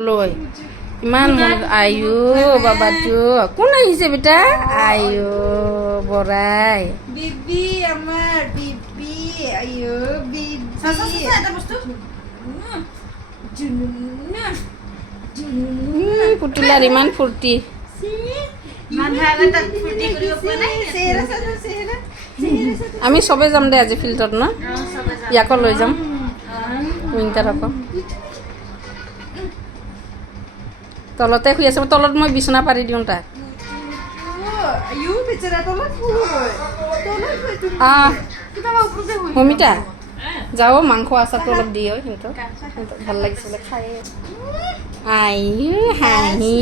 লৈ ইমান মন আয়ো বাবাটো কোন আহিছে বেটা আয়ো বৰাই বিবি আমাৰ বিবি আয়ো বিবি এটা বস্তু পুতুলাৰ ইমান ফূৰ্তি আমি চবে যাম দে আজি ফিল্ডত ন ইয়াকো লৈ যাম উইণ্টাৰকো তলতে শুই আছে তলত মই বিছনা পাৰি দিওঁ তাক সমিতা যাও মাংস আচাৰটো অলপ দিয়ে সিহঁতক ভাল লাগিছিলে খাই আই হাঁহি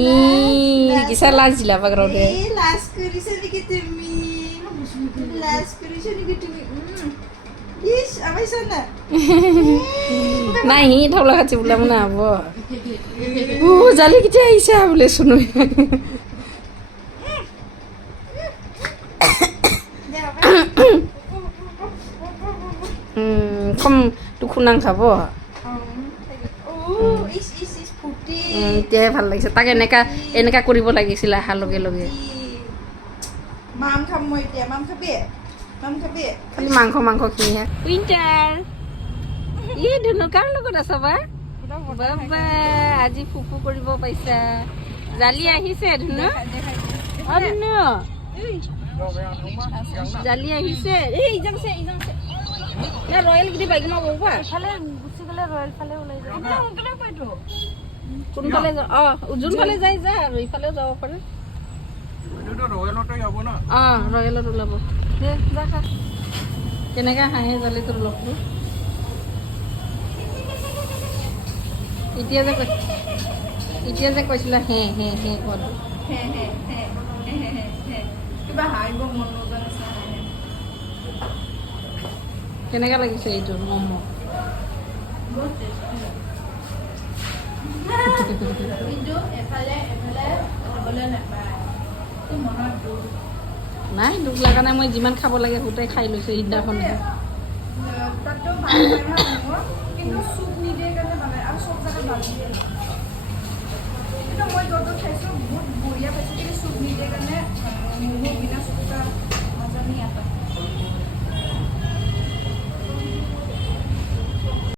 কিছা লাজ দিলা বাগৰতে নাই সি থলা খাচি বোলে মানে হ'ব জালি কেতিয়া আহিছা বোলে শুনো কম দুখো নাখাব এতিয়াহে ভাল লাগিছে তাক এনেকা এনেকা কৰিব লাগিছিলে অহাৰ লগে লগে মাম খাম মই এতিয়া মাম খাবি খালি মাংস মাংসখিনিহে উইণ্টাৰ ই ধুনু কাৰ লগত আছ বা বাবা আজি ফুফু কৰিব পাইছা জালি আহিছে ধুনু অ ধুনু জালি আহিছে এই ইজাংছে না ৰয়েল গিৰি বাইক মাব বা ফালে গুচি গলে ৰয়েল ফালে ওলাই যায় না ওকলে পাইতো কোনফালে অ যোনফালে যায় যা আৰু ইফালেও যাব পাৰে এটো ৰয়েলতে যাব না অ ৰয়েলত ওলাব দে যা খা কেনেকা হাঁহে জালি তোৰ লগটো এতিয়া যে কৈছিলা হে হে হে কল কিবা হাঁহিব মন নোযোৱা নিচিনা কেনেকা লাগিছে এইটো ম'ম' নাই দুখ লগা নাই মই যিমান খাব লাগে গোটেই খাই লৈছোঁ সিদিনাখন কিন্তু চুপ নিদিয়ে কাৰণে বনায় আৰু চব জেগাত ভাজি দিয়ে কিন্তু মই য'ত খাইছোঁ বহুত বঢ়িয়া পাইছোঁ কিন্তু চুপ নিদিয়ে কাৰণে ম'ম' বিনা চুপ নাজানি এটা